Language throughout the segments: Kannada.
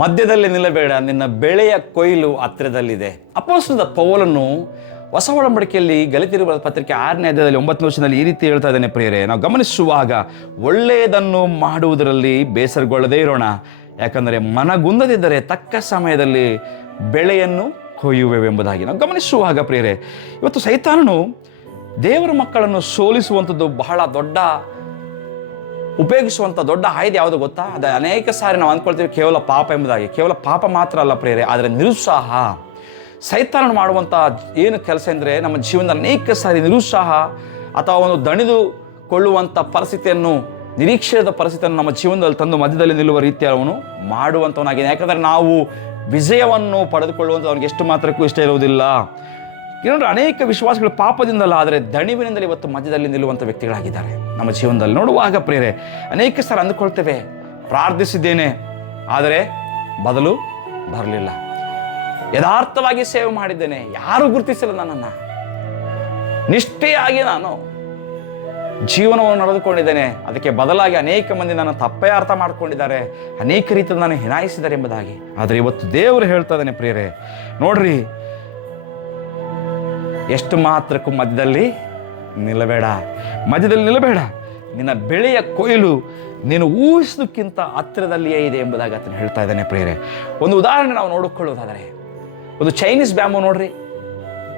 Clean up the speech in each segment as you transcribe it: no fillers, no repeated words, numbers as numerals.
ಮಧ್ಯದಲ್ಲಿ ನಿಲ್ಲಬೇಡ, ನಿನ್ನ ಬೆಳೆಯ ಕೊಯ್ಲು ಹತ್ತಿರದಲ್ಲಿದೆ. ಅಪೊಸ್ತಲನಾದ ಪೌಲನು ಹೊಸ ಒಡಂಬಡಿಕೆಯಲ್ಲಿ ಗಲಾತ್ಯರಿಗೆ ಬರೆದ ಪತ್ರಿಕೆ 6ನೇ ಅಧ್ಯಾಯದಲ್ಲಿ 9ನೇ ವಚನದಲ್ಲಿ ಈ ರೀತಿ ಹೇಳ್ತಾ ಇದ್ದಾನೆ ಪ್ರಿಯರೇ, ನಾವು ಗಮನಿಸುವಾಗ ಒಳ್ಳೆಯದನ್ನು ಮಾಡುವುದರಲ್ಲಿ ಬೇಸರಗೊಳ್ಳದೇ ಇರೋಣ, ಯಾಕಂದರೆ ಮನಗುಂದದಿದ್ದರೆ ತಕ್ಕ ಸಮಯದಲ್ಲಿ ಬೆಳೆಯನ್ನು ಕೊಯ್ಯುವೆವೆಂಬುದಾಗಿ. ನಾವು ಗಮನಿಸುವಾಗ ಪ್ರಿಯರೇ, ಇವತ್ತು ಸೈತಾನನು ದೇವರ ಮಕ್ಕಳನ್ನು ಸೋಲಿಸುವಂಥದ್ದು ಬಹಳ ದೊಡ್ಡ ಉಪಯೋಗಿಸುವಂಥ ದೊಡ್ಡ ಆಯುಧ ಯಾವುದು ಗೊತ್ತಾ? ಅದು ಅನೇಕ ಸಾರಿ ನಾವು ಅಂದ್ಕೊಳ್ತೀವಿ ಕೇವಲ ಪಾಪ ಎಂಬುದಾಗಿ. ಕೇವಲ ಪಾಪ ಮಾತ್ರ ಅಲ್ಲ ಪ್ರಿಯರೇ, ಆದರೆ ನಿರುತ್ಸಾಹ. ಸೈತಾನನು ಮಾಡುವಂಥ ಏನು ಕೆಲಸ ಅಂದರೆ ನಮ್ಮ ಜೀವನದಲ್ಲಿ ಅನೇಕ ಸಾರಿ ನಿರುತ್ಸಾಹ ಅಥವಾ ಒಂದು ದಣಿದುಕೊಳ್ಳುವಂಥ ಪರಿಸ್ಥಿತಿಯನ್ನು, ನಿರೀಕ್ಷೆಯಾದ ಪರಿಸ್ಥಿತಿಯನ್ನು ನಮ್ಮ ಜೀವನದಲ್ಲಿ ತಂದು ಮಧ್ಯದಲ್ಲಿ ನಿಲ್ಲುವ ರೀತಿಯ ಅವನು ಮಾಡುವಂಥವನಾಗಿದೆ. ಯಾಕಂದರೆ ನಾವು ವಿಜಯವನ್ನು ಪಡೆದುಕೊಳ್ಳುವಂಥ ಅವನಿಗೆ ಎಷ್ಟು ಮಾತ್ರಕ್ಕೂ ಇಷ್ಟ ಇರುವುದಿಲ್ಲ. ಇನ್ನೊಂದು ಅನೇಕ ವಿಶ್ವಾಸಗಳು ಪಾಪದಿಂದಲ್ಲ, ಆದರೆ ದಣಿವಿನಿಂದಲೇ ಇವತ್ತು ಮಧ್ಯದಲ್ಲಿ ನಿಲ್ಲುವಂಥ ವ್ಯಕ್ತಿಗಳಾಗಿದ್ದಾರೆ ನಮ್ಮ ಜೀವನದಲ್ಲಿ. ನೋಡುವಾಗ ಪ್ರಿಯರೇ, ಅನೇಕ ಸಲ ಅಂದುಕೊಳ್ತೇವೆ ಪ್ರಾರ್ಥಿಸಿದ್ದೇನೆ, ಆದರೆ ಬದಲು ಬರಲಿಲ್ಲ. ಯಥಾರ್ಥವಾಗಿ ಸೇವೆ ಮಾಡಿದ್ದೇನೆ, ಯಾರೂ ಗುರುತಿಸಿಲ್ಲ ನನ್ನನ್ನು. ನಿಷ್ಠೆಯಾಗಿ ನಾನು ಜೀವನವನ್ನು ನಡೆದುಕೊಂಡಿದ್ದೇನೆ, ಅದಕ್ಕೆ ಬದಲಾಗಿ ಅನೇಕ ಮಂದಿ ನನ್ನ ತಪ್ಪೇ ಅರ್ಥ ಮಾಡ್ಕೊಂಡಿದ್ದಾರೆ, ಅನೇಕ ರೀತಿಯಲ್ಲಿ ನಾನು ಹಿನಾಯಿಸಿದ್ದಾರೆ ಎಂಬುದಾಗಿ. ಆದರೆ ಇವತ್ತು ದೇವರು ಹೇಳ್ತಾ ಇದ್ದಾನೆ ಪ್ರಿಯರೇ, ನೋಡ್ರಿ, ಎಷ್ಟು ಮಾತ್ರಕ್ಕೂ ಮಧ್ಯದಲ್ಲಿ ನಿಲ್ಲಬೇಡ, ಮಧ್ಯದಲ್ಲಿ ನಿಲ್ಲಬೇಡ. ನಿನ್ನ ಬೆಳೆಯ ಕೊಯ್ಲು ನೀನು ಊಹಿಸೋದಕ್ಕಿಂತ ಹತ್ತಿರದಲ್ಲಿಯೇ ಇದೆ ಎಂಬುದಾಗಿ ಆತನು ಹೇಳ್ತಾ ಇದ್ದಾನೆ ಪ್ರಿಯರೇ. ಒಂದು ಉದಾಹರಣೆ ನಾವು ನೋಡಿಕೊಳ್ಳೋದಾದರೆ, ಒಂದು ಚೈನೀಸ್ ಬ್ಯಾಂಬು ನೋಡ್ರಿ,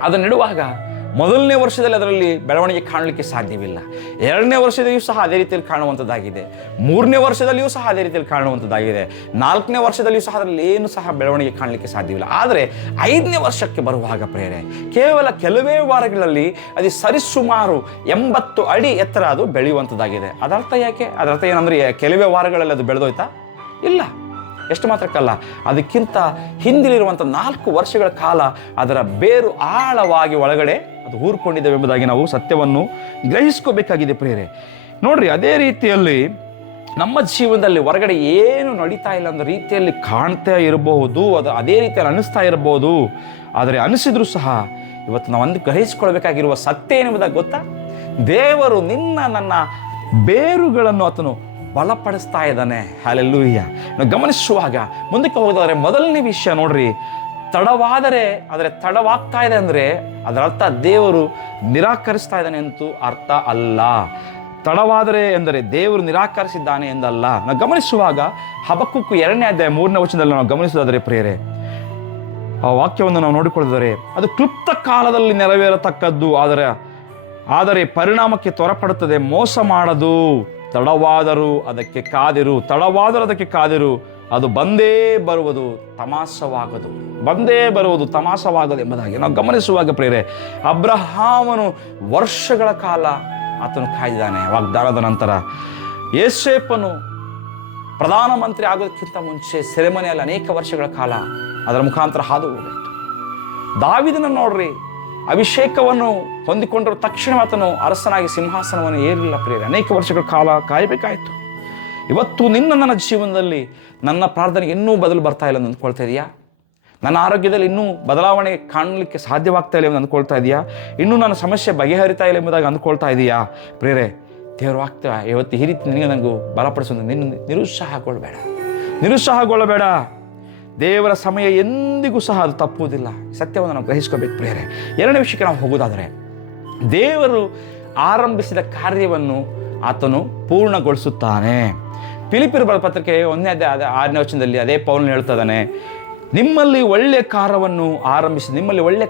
ಅದನ್ನು ನೆಡುವಾಗ ಮೊದಲನೇ ವರ್ಷದಲ್ಲಿ ಅದರಲ್ಲಿ ಬೆಳವಣಿಗೆ ಕಾಣಲಿಕ್ಕೆ ಸಾಧ್ಯವಿಲ್ಲ. 2ನೇ ವರ್ಷದಲ್ಲಿಯೂ ಸಹ ಅದೇ ರೀತಿಯಲ್ಲಿ ಕಾಣುವಂಥದ್ದಾಗಿದೆ. 3ನೇ ವರ್ಷದಲ್ಲಿಯೂ ಸಹ ಅದೇ ರೀತಿಯಲ್ಲಿ ಕಾಣುವಂಥದ್ದಾಗಿದೆ. 4ನೇ ವರ್ಷದಲ್ಲಿಯೂ ಸಹ ಅದರಲ್ಲಿ ಏನು ಸಹ ಬೆಳವಣಿಗೆ ಕಾಣಲಿಕ್ಕೆ ಸಾಧ್ಯವಿಲ್ಲ. ಆದರೆ 5ನೇ ವರ್ಷಕ್ಕೆ ಬರುವಾಗ ಪ್ರೇರೆ, ಕೇವಲ ಕೆಲವೇ ವಾರಗಳಲ್ಲಿ ಅದು ಸರಿಸುಮಾರು 80 ಅಡಿ ಎತ್ತರ ಅದು ಬೆಳೆಯುವಂಥದ್ದಾಗಿದೆ. ಅದರ್ಥ ಯಾಕೆ? ಅದರ್ಥ ಏನಂದರೆ ಕೆಲವೇ ವಾರಗಳಲ್ಲಿ ಅದು ಬೆಳೆದೋಯ್ತಾ? ಇಲ್ಲ. ಎಷ್ಟು ಮಾತ್ರಕ್ಕಲ್ಲ, ಅದಕ್ಕಿಂತ ಹಿಂದಿಲಿರುವಂಥ 4 ವರ್ಷಗಳ ಕಾಲ ಅದರ ಬೇರು ಆಳವಾಗಿ ಒಳಗಡೆ ಅದು ಹೂರ್ಕೊಂಡಿದ್ದೇವೆ ಎಂಬುದಾಗಿ ನಾವು ಸತ್ಯವನ್ನು ಗ್ರಹಿಸ್ಕೋಬೇಕಾಗಿದೆ ಪ್ರಿಯರೇ. ನೋಡ್ರಿ, ಅದೇ ರೀತಿಯಲ್ಲಿ ನಮ್ಮ ಜೀವನದಲ್ಲಿ ಹೊರಗಡೆ ಏನು ನಡೀತಾ ಇಲ್ಲ ಅನ್ನೋ ರೀತಿಯಲ್ಲಿ ಕಾಣ್ತಾ ಇರಬಹುದು, ಅದು ಅದೇ ರೀತಿಯಲ್ಲಿ ಅನಿಸ್ತಾ ಇರಬಹುದು. ಆದರೆ ಅನಿಸಿದ್ರೂ ಸಹ ಇವತ್ತು ನಾವು ಗ್ರಹಿಸ್ಕೊಳ್ಬೇಕಾಗಿರುವ ಸತ್ಯ ಏನೆಂಬುದಾಗಿ ಗೊತ್ತಾ? ದೇವರು ನನ್ನ ಬೇರುಗಳನ್ನು ಆತನು ಬಲಪಡಿಸ್ತಾ ಇದ್ದಾನೆ. ಹಲ್ಲೆಲೂಯಾ. ನಾವು ಗಮನಿಸುವಾಗ ಮುಂದಕ್ಕೆ ಹೋಗೋದಾದರೆ ಮೊದಲನೇ ವಿಷಯ ನೋಡ್ರಿ, ತಡವಾದರೆ, ಆದರೆ ತಡವಾಗ್ತಾ ಇದೆ ಅಂದರೆ ಅದರ ಅರ್ಥ ದೇವರು ನಿರಾಕರಿಸ್ತಾ ಇದ್ದಾನೆ ಅಂತೂ ಅರ್ಥ ಅಲ್ಲ. ತಡವಾದರೆ ಎಂದರೆ ದೇವರು ನಿರಾಕರಿಸಿದ್ದಾನೆ ಎಂದಲ್ಲ. ನಾವು ಗಮನಿಸುವಾಗ ಹಬಕ್ಕುಕ್ಕು 2ನೇ ಅಧ್ಯಾಯ 3ನೇ ವಚನದಲ್ಲಿ ನಾವು ಗಮನಿಸೋದಾದರೆ ಪ್ರಿಯರೇ, ಆ ವಾಕ್ಯವನ್ನು ನಾವು ನೋಡಿಕೊಳ್ಳಿದರೆ, ಅದು ಕ್ಲುಪ್ತ ಕಾಲದಲ್ಲಿ ನೆರವೇರತಕ್ಕದ್ದು, ಆದರೆ ಪರಿಣಾಮಕ್ಕೆ ತ್ವರಪಡುತ್ತದೆ, ಮೋಸ ಮಾಡದು. ತಡವಾದರೂ ಅದಕ್ಕೆ ಕಾದಿರು, ತಡವಾದರೂ ಅದಕ್ಕೆ ಕಾದಿರು, ಅದು ಬಂದೇ ಬರುವುದು, ತಮಾಷವಾಗದು. ಬಂದೇ ಬರುವುದು, ತಮಾಷವಾಗದು ಎಂಬುದಾಗಿ ನಾವು ಗಮನಿಸುವಾಗ ಪ್ರಿಯರೇ, ಅಬ್ರಹಾಮನು ವರ್ಷಗಳ ಕಾಲ ಆತನು ಕಾಯ್ದಿದ್ದಾನೆ ವಾಗ್ದಾನದ ನಂತರ. ಯೋಸೇಫನು ಪ್ರಧಾನಮಂತ್ರಿ ಆಗೋದಕ್ಕಿಂತ ಮುಂಚೆ ಸೆರೆಮನೆಯಲ್ಲಿ ಅನೇಕ ವರ್ಷಗಳ ಕಾಲ ಅದರ ಮುಖಾಂತರ ಹಾದು ಹೋಗಿತ್ತು. ದಾವೀದನ ನೋಡ್ರಿ, ಅಭಿಷೇಕವನ್ನು ಹೊಂದಿಕೊಂಡರು ತಕ್ಷಣ ಆತನು ಅರಸನಾಗಿ ಸಿಂಹಾಸನವನ್ನು ಏರಿಲ್ಲ ಪ್ರಿಯರೇ. ಅನೇಕ ವರ್ಷಗಳ ಕಾಲ ಕಾಯಬೇಕಾಯಿತು. ಇವತ್ತು ನನ್ನ ಜೀವನದಲ್ಲಿ ನನ್ನ ಪ್ರಾರ್ಥನೆಗೆ ಇನ್ನೂ ಬದಲು ಬರ್ತಾ ಇಲ್ಲ ಅಂತ ಅಂದ್ಕೊಳ್ತಾ ಇದೆಯಾ? ನನ್ನ ಆರೋಗ್ಯದಲ್ಲಿ ಇನ್ನೂ ಬದಲಾವಣೆ ಕಾಣಲಿಕ್ಕೆ ಸಾಧ್ಯವಾಗ್ತಾ ಇಲ್ಲ ಎಂದು ಅಂದ್ಕೊಳ್ತಾ ಇದೆಯಾ? ಇನ್ನೂ ನನ್ನ ಸಮಸ್ಯೆ ಬಗೆಹರಿತಾ ಇಲ್ಲ ಎಂಬುದಾಗಿ ಅಂದ್ಕೊಳ್ತಾ ಇದೆಯಾ? ಪ್ರಿಯರೇ, ದೇವರು ಆಗ್ತಾ ಇವತ್ತು ಈ ರೀತಿ ನನಗೂ ಬಲಪಡಿಸೋದು. ನಿರುತ್ಸಾಹಗೊಳ್ಳಬೇಡ. ದೇವರ ಸಮಯ ಎಂದಿಗೂ ಸಹ ಅದು ತಪ್ಪುವುದಿಲ್ಲ. ಸತ್ಯವನ್ನು ನಾವು ಗ್ರಹಿಸ್ಕೋಬೇಕು ಪ್ರಿಯರೇ. 2ನೇ ವಿಷಯಕ್ಕೆ ನಾವು ಹೋಗೋದಾದರೆ, ದೇವರು ಆರಂಭಿಸಿದ ಕಾರ್ಯವನ್ನು ಆತನು ಪೂರ್ಣಗೊಳಿಸುತ್ತಾನೆ. ಫಿಲಿಪ್ಪಿಯರ ಬರೆದ ಪತ್ರಿಕೆ 1ನೇ ಅಧ್ಯಾಯ 6ನೇ ವಚನದಲ್ಲಿ ಅದೇ ಪೌಲನು ಹೇಳ್ತಾ ಇದ್ದಾನೆ, ನಿಮ್ಮಲ್ಲಿ ಒಳ್ಳೆಯ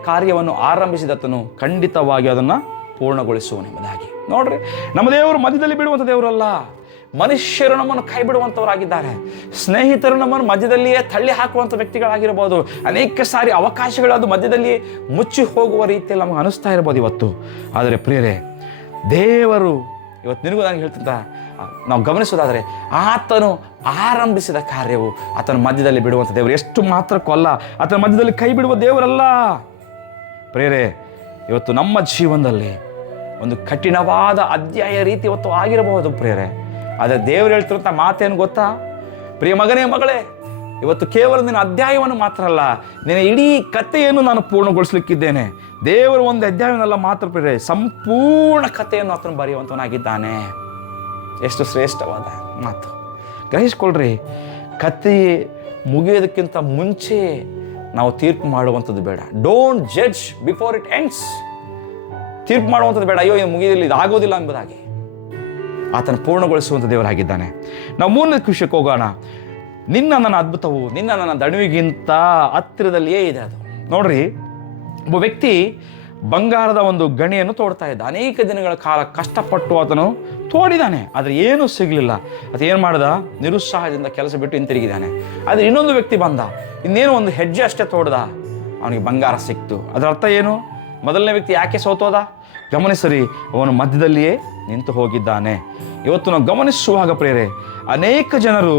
ಕಾರ್ಯವನ್ನು ಆರಂಭಿಸಿದತನು ಖಂಡಿತವಾಗಿ ಅದನ್ನು ಪೂರ್ಣಗೊಳಿಸುವನು ಎಂಬುದಾಗಿ. ನೋಡ್ರಿ, ನಮ್ಮ ದೇವರು ಮಧ್ಯದಲ್ಲಿ ಬಿಡುವಂಥ ದೇವರಲ್ಲ. ಮನುಷ್ಯರು ನಮ್ಮನ್ನು ಕೈ ಬಿಡುವಂಥವರಾಗಿದ್ದಾರೆ. ಸ್ನೇಹಿತರು ನಮ್ಮನ್ನು ಮಧ್ಯದಲ್ಲಿಯೇ ತಳ್ಳಿ ಹಾಕುವಂಥ ವ್ಯಕ್ತಿಗಳಾಗಿರ್ಬೋದು. ಅನೇಕ ಸಾರಿ ಅವಕಾಶಗಳು ಅದು ಮಧ್ಯದಲ್ಲಿಯೇ ಮುಚ್ಚಿ ಹೋಗುವ ರೀತಿಯಲ್ಲಿ ನಮಗೆ ಅನಿಸ್ತಾ ಇರ್ಬೋದು ಇವತ್ತು. ಆದರೆ ಪ್ರಿಯರೇ, ದೇವರು ಇವತ್ತು ನಿನಗೂ ನನಗೆ ಹೇಳ್ತಿದ್ದ ನಾವು ಗಮನಿಸೋದಾದರೆ, ಆತನು ಆರಂಭಿಸಿದ ಕಾರ್ಯವು ಆತನ ಮಧ್ಯದಲ್ಲಿ ಬಿಡುವಂಥ ದೇವರು. ಎಷ್ಟು ಮಾತ್ರಕ್ಕೂ ಅಲ್ಲ, ಆತನ ಮಧ್ಯದಲ್ಲಿ ಕೈ ಬಿಡುವ ದೇವರಲ್ಲ ಪ್ರಿಯರೇ. ಇವತ್ತು ನಮ್ಮ ಜೀವನದಲ್ಲಿ ಒಂದು ಕಠಿಣವಾದ ಅಧ್ಯಾಯ ರೀತಿ ಇವತ್ತು ಆಗಿರಬಹುದು ಪ್ರಿಯರೇ. ಆದರೆ ದೇವರು ಹೇಳ್ತಿರುವಂಥ ಮಾತೇನು ಗೊತ್ತಾ? ಪ್ರಿಯ ಮಗನೇ, ಮಗಳೇ, ಇವತ್ತು ಕೇವಲ ನಿನ್ನ ಅಧ್ಯಾಯವನ್ನು ಮಾತ್ರ ಅಲ್ಲ, ನಿನ್ನ ಇಡೀ ಕಥೆಯನ್ನು ನಾನು ಪೂರ್ಣಗೊಳಿಸಲಿಕ್ಕಿದ್ದೇನೆ. ದೇವರು ಒಂದು ಅಧ್ಯಾಯವನ್ನೆಲ್ಲ ಮಾತ್ರ ಪ್ರಿಯರೇ, ಸಂಪೂರ್ಣ ಕಥೆಯನ್ನು ಆತನು ಬರೆಯುವಂಥವನಾಗಿದ್ದಾನೆ. ಎಷ್ಟು ಶ್ರೇಷ್ಠವಾದ ಮಾತು! ಗ್ರಹಿಸ್ಕೊಳ್ರಿ, ಕಥೆ ಮುಗಿಯೋದಕ್ಕಿಂತ ಮುಂಚೆ ನಾವು ತೀರ್ಪು ಮಾಡುವಂಥದ್ದು ಬೇಡ. Don't judge before it ends. ತೀರ್ಪು ಮಾಡುವಂಥದ್ದು ಬೇಡ. ಅಯ್ಯೋ ಇದು ಮುಗಿದಿಲ್ಲ, ಇದು ಆಗೋದಿಲ್ಲ ಎಂಬುದಾಗಿ. ಆತನ ಪೂರ್ಣಗೊಳಿಸುವಂಥ ದೇವರಾಗಿದ್ದಾನೆ. ನಾವು ಮೂರನೇ ವಿಷಯಕ್ಕೆ ಹೋಗೋಣ. ನಿನ್ನ ನನ್ನ ಅದ್ಭುತವು ನಿನ್ನ ನನ್ನ ದಣಿವಿಗಿಂತ ಹತ್ತಿರದಲ್ಲಿಯೇ ಇದೆ. ಅದು ನೋಡ್ರಿ, ಒಬ್ಬ ವ್ಯಕ್ತಿ ಬಂಗಾರದ ಒಂದು ಗಣಿಯನ್ನು ತೋಡ್ತಾ ಇದ್ದ. ಅನೇಕ ದಿನಗಳ ಕಾಲ ಕಷ್ಟಪಟ್ಟು ಆತನು ತೋಡಿದ್ದಾನೆ, ಆದರೆ ಏನೂ ಸಿಗಲಿಲ್ಲ. ಅದು ಏನು ಮಾಡ್ದ? ನಿರುತ್ಸಾಹದಿಂದ ಕೆಲಸ ಬಿಟ್ಟು ಹಿಂತಿರುಗಿದ್ದಾನೆ. ಆದರೆ ಇನ್ನೊಂದು ವ್ಯಕ್ತಿ ಬಂದ, ಇನ್ನೇನು ಒಂದು ಹೆಜ್ಜೆ ಅಷ್ಟೇ ತೋಡ್ದ, ಅವನಿಗೆ ಬಂಗಾರ ಸಿಕ್ತು. ಅದರ ಅರ್ಥ ಏನು? ಮೊದಲನೇ ವ್ಯಕ್ತಿ ಯಾಕೆ ಸೋತೋದ? ಗಮನಿಸರಿ, ಅವನು ಮಧ್ಯದಲ್ಲಿಯೇ ನಿಂತು ಹೋಗಿದ್ದಾನೆ. ಇವತ್ತು ನಾವು ಗಮನಿಸುವಾಗ ಪ್ರಿಯರೇ, ಅನೇಕ ಜನರು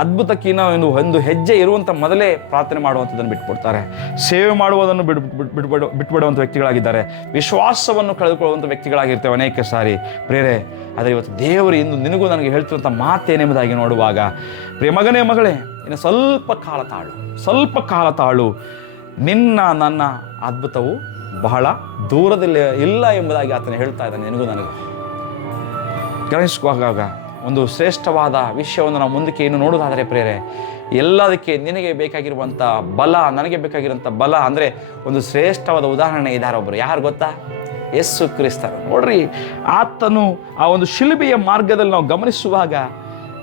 ಅದ್ಭುತಕ್ಕಿನ್ನ ಒಂದು ಹೆಜ್ಜೆ ಇರುವಂಥ ಮೊದಲೇ ಪ್ರಾರ್ಥನೆ ಮಾಡುವಂಥದ್ದನ್ನು ಬಿಟ್ಬಿಡ್ತಾರೆ. ಸೇವೆ ಮಾಡುವುದನ್ನು ಬಿಟ್ಬಿಡುವಂಥ ವ್ಯಕ್ತಿಗಳಾಗಿದ್ದಾರೆ. ವಿಶ್ವಾಸವನ್ನು ಕಳೆದುಕೊಳ್ಳುವಂಥ ವ್ಯಕ್ತಿಗಳಾಗಿರ್ತೇವೆ ಅನೇಕ ಸಾರಿ ಪ್ರಿಯರೇ. ಆದರೆ ಇವತ್ತು ದೇವರು ಇಂದು ನಿನಗೂ ನನಗೆ ಹೇಳ್ತಿರುವಂಥ ಮಾತೇನೆಂಬುದಾಗಿ ನೋಡುವಾಗ, ಪ್ರಿಯ ಮಗನೇ ಮಗಳೇ, ಇನ್ನು ಸ್ವಲ್ಪ ಕಾಲ ತಾಳು. ನಿನ್ನ ನನ್ನ ಅದ್ಭುತವು ಬಹಳ ದೂರದಲ್ಲಿ ಇಲ್ಲ ಎಂಬುದಾಗಿ ಆತನು ಹೇಳ್ತಾ ಇದ್ದಾನೆ ನಿನಗೂ ನನಗೂ. ಗಮನಿಸುವಾಗ ಒಂದು ಶ್ರೇಷ್ಠವಾದ ವಿಷಯವನ್ನು ನಾವು ಮುಂದಕ್ಕೆ ಏನು ನೋಡೋದಾದರೆ ಪ್ರೇರೆ, ಎಲ್ಲದಕ್ಕೆ ನಿನಗೆ ಬೇಕಾಗಿರುವಂಥ ಬಲ, ನನಗೆ ಬೇಕಾಗಿರುವಂಥ ಬಲ ಅಂದರೆ ಒಂದು ಶ್ರೇಷ್ಠವಾದ ಉದಾಹರಣೆ ಇದ್ದಾರೆ. ಒಬ್ಬರು ಯಾರು ಗೊತ್ತಾ? ಯೇಸು ಕ್ರಿಸ್ತರು. ನೋಡ್ರಿ, ಆತನು ಆ ಒಂದು ಶಿಲುಬೆಯ ಮಾರ್ಗದಲ್ಲಿ ನಾವು ಗಮನಿಸುವಾಗ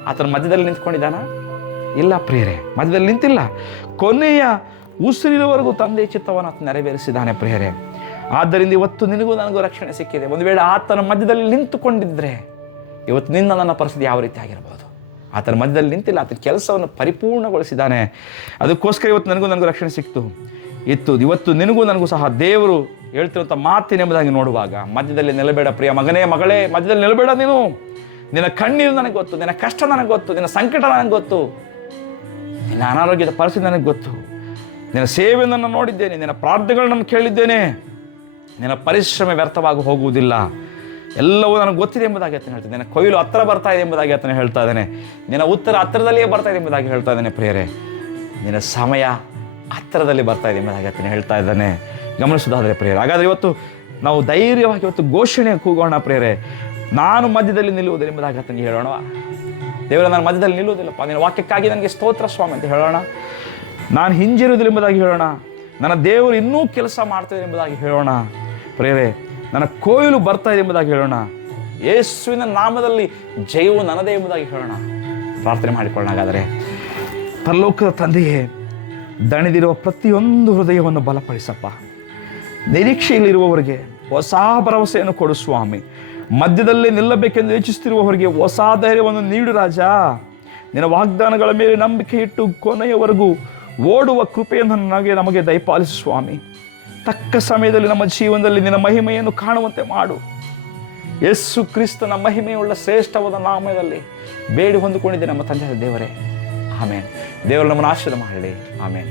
ಆತನ ಮಧ್ಯದಲ್ಲಿ ನಿಂತ್ಕೊಂಡಿದ್ದಾನ? ಇಲ್ಲ ಪ್ರಿಯರೇ, ಮಧ್ಯದಲ್ಲಿ ನಿಂತಿಲ್ಲ. ಕೊನೆಯ ಉಸಿರಿನವರೆಗೂ ತಂದೆ ಚಿತ್ತವನ್ನು ಆತ ನೆರವೇರಿಸಿದ್ದಾನೆ ಪ್ರಿಯರೇ. ಆದ್ದರಿಂದ ಇವತ್ತು ನಿನಗೂ ನನಗೂ ರಕ್ಷಣೆ ಸಿಕ್ಕಿದೆ. ಒಂದು ವೇಳೆ ಆತನ ಮಧ್ಯದಲ್ಲಿ ನಿಂತುಕೊಂಡಿದ್ದರೆ ಇವತ್ತು ನಿನ್ನ ನನ್ನ ಪರಿಸ್ಥಿತಿ ಯಾವ ರೀತಿ ಆಗಿರ್ಬೋದು? ಆತನ ಮಧ್ಯದಲ್ಲಿ ನಿಂತಿಲ್ಲ, ಆತನ ಕೆಲಸವನ್ನು ಪರಿಪೂರ್ಣಗೊಳಿಸಿದ್ದಾನೆ. ಅದಕ್ಕೋಸ್ಕರ ಇವತ್ತು ನನಗೂ ರಕ್ಷಣೆ ಇತ್ತು. ಇವತ್ತು ನಿನಗೂ ನನಗೂ ಸಹ ದೇವರು ಹೇಳ್ತಿರುವಂಥ ಮಾತಿನೆಂಬುದಾಗಿ ನೋಡುವಾಗ, ಮಧ್ಯದಲ್ಲಿ ನಿಲ್ಲಬೇಡ ಪ್ರಿಯ ಮಗನೇ ಮಗಳೇ, ಮಧ್ಯದಲ್ಲಿ ನಿಲ್ಲಬೇಡ. ನೀನು, ನಿನ್ನ ಕಣ್ಣೀರು ನನಗೆ ಗೊತ್ತು, ನಿನ್ನ ಕಷ್ಟ ನನಗೆ ಗೊತ್ತು, ನಿನ್ನ ಸಂಕಟ ನನಗೆ ಗೊತ್ತು, ನಿನ್ನ ಅನಾರೋಗ್ಯದ ಪರಿಸ್ಥಿತಿ ನನಗೆ ಗೊತ್ತು. ನಿನ್ನ ಸೇವೆಯನ್ನು ನೋಡಿದ್ದೇನೆ, ನಿನ್ನ ಪ್ರಾರ್ಥನೆಗಳನ್ನು ಕೇಳಿದ್ದೇನೆ. ನಿನ್ನ ಪರಿಶ್ರಮ ವ್ಯರ್ಥವಾಗಿ ಹೋಗುವುದಿಲ್ಲ, ಎಲ್ಲವೂ ನನಗೆ ಗೊತ್ತಿದೆ ಎಂಬುದಾಗಿ ಆತನು ಹೇಳ್ತಾನೆ. ನಿನ್ನ ಕೊಯ್ಲು ಹತ್ತಿರ ಬರ್ತಾ ಇದೆ ಎಂಬುದಾಗಿ ಆತನು ಹೇಳ್ತಾ ಇದ್ದಾನೆ. ನಿನ್ನ ಉತ್ತರ ಹತ್ತಿರದಲ್ಲಿಯೇ ಬರ್ತಾ ಇದೆ ಎಂಬುದಾಗಿ ಹೇಳ್ತಾ ಇದ್ದಾನೆ ಪ್ರಿಯರೇ. ನಿನ್ನ ಸಮಯ ಹತ್ತಿರದಲ್ಲಿ ಬರ್ತಾ ಇದೆ ಎಂಬುದಾಗಿ ಆತನು ಹೇಳ್ತಾ ಇದ್ದಾನೆ. ಗಮನಿಸೋದಾದರೆ ಪ್ರಿಯರೇ, ಹಾಗಾದರೆ ಇವತ್ತು ನಾವು ಧೈರ್ಯವಾಗಿ ಇವತ್ತು ಘೋಷಣೆ ಕೂಗೋಣ ಪ್ರಿಯರೇ. ನಾನು ಮಧ್ಯದಲ್ಲಿ ನಿಲ್ಲುವುದಿಲ್ಲ ಎಂಬುದಾಗಿ ಆತನಿಗೆ ಹೇಳೋಣ. ದೇವರ, ನಾನು ಮಧ್ಯದಲ್ಲಿ ನಿಲ್ಲುವುದಿಲ್ಲಪ್ಪ, ನಿನ್ನ ವಾಕ್ಯಕ್ಕಾಗಿ ನನಗೆ ಸ್ತೋತ್ರ ಸ್ವಾಮಿ ಅಂತ ಹೇಳೋಣ. ನಾನು ಹಿಂಜಿರುವುದಿಲ್ಲ ಎಂಬುದಾಗಿ ಹೇಳೋಣ. ನನ್ನ ದೇವರು ಇನ್ನೂ ಕೆಲಸ ಮಾಡ್ತಾಯಿದೆ ಎಂಬುದಾಗಿ ಹೇಳೋಣ ಪ್ರಿಯರೇ. ನನ್ನ ಕೊಯ್ಲು ಬರ್ತಾ ಇದೆ ಎಂಬುದಾಗಿ ಹೇಳೋಣ. ಯೇಸುವಿನ ನಾಮದಲ್ಲಿ ಜಯವು ನನ್ನದೇ ಎಂಬುದಾಗಿ ಹೇಳೋಣ. ಪ್ರಾರ್ಥನೆ ಮಾಡಿಕೊಳ್ಳೋಣ. ಹಾಗಾದರೆ ಪರಲೋಕದ ತಂದೆಯೇ, ದಣಿದಿರುವ ಪ್ರತಿಯೊಂದು ಹೃದಯವನ್ನು ಬಲಪಡಿಸಪ್ಪ. ನಿರೀಕ್ಷೆಯಲ್ಲಿರುವವರಿಗೆ ಹೊಸ ಭರವಸೆಯನ್ನು ಕೊಡು ಸ್ವಾಮಿ. ಮಧ್ಯದಲ್ಲೇ ನಿಲ್ಲಬೇಕೆಂದು ಯೋಚಿಸುತ್ತಿರುವವರಿಗೆ ಹೊಸ ಧೈರ್ಯವನ್ನು ನೀಡು ರಾಜ. ನಿನ್ನ ವಾಗ್ದಾನಗಳ ಮೇಲೆ ನಂಬಿಕೆ ಇಟ್ಟು ಕೊನೆಯವರೆಗೂ ಓಡುವ ಕೃಪೆಯನ್ನು ನಮಗೆ ದಯಪಾಲಿಸು ಸ್ವಾಮಿ. ತಕ್ಕ ಸಮಯದಲ್ಲಿ ನಮ್ಮ ಜೀವನದಲ್ಲಿ ನಿನ್ನ ಮಹಿಮೆಯನ್ನು ಕಾಣುವಂತೆ ಮಾಡು. ಯೇಸು ಕ್ರಿಸ್ತನ ಮಹಿಮೆಯುಳ್ಳ ಶ್ರೇಷ್ಠವಾದ ನಾಮದಲ್ಲಿ ಬೇಡಿ ಹೊಂದಿಕೊಂಡಿದ್ದೆ ನಮ್ಮ ತಂದೆಯ ದೇವರೇ. ಆಮೇನ್. ದೇವರು ನಮ್ಮನ್ನು ಆಶೀರ್ವಾದ ಮಾಡಲಿ. ಆಮೇನ್.